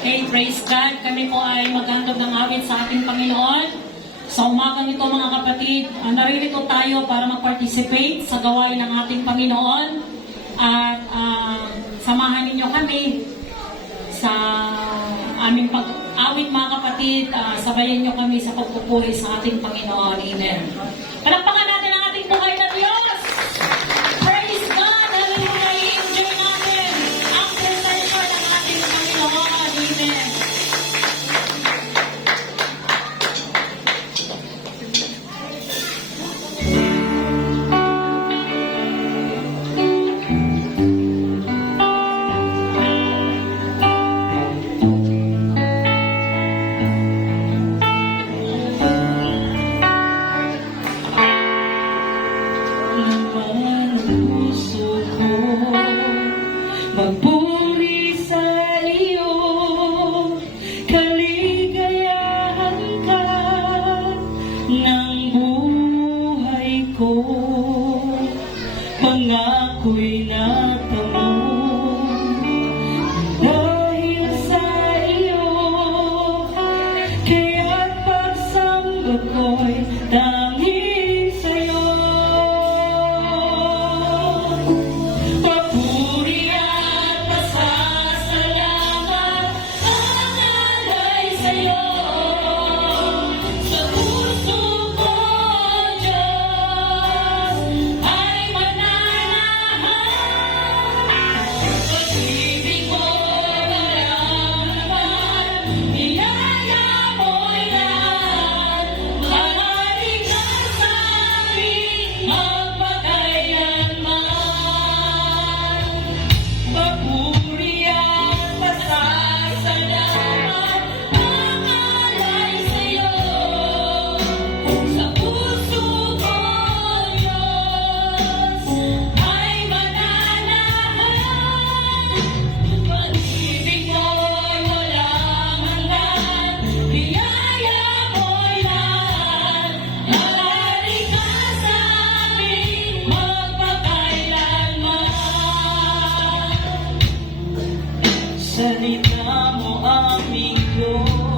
Okay, praise God. Kami po ay maghandog ng awit sa ating Panginoon. Sa umagang ito mga kapatid, naririto tayo para mag-participate sa gawain ng ating Panginoon. At samahan ninyo kami sa aming pag-awit mga kapatid. Sabayan nyo kami sa pagpupuri sa ating Panginoon. Amen. Palakpakan natin ang ating buhay na Diyos. Praise God. Hallelujah. I-enjoy natin ang presensya ng ating Panginoon. Amen. Magpuri sa iyo, kaligayahan ka ng buhay ko. Pangako'y natamo dahil sa iyo, kaya't pagsamba ko'y tanging sa'yo. Papuri at pasasalamat ang alay sa'yo. Sa puso ko, Diyos, ay mananahan. Pag-ibig mo walang laman, niyaya mo'y lahat. Maaaring ka sa amin magpakailanman. Papuri at pasasalamat ang alay sa'yo. Sa puso ko, Diyos, ay mananahan. Pag-ibig mo'y walang hanggan, niyaya mo'y lahat. Maaaring ka sa amin magpakailanman. Salita mo aming Diyos,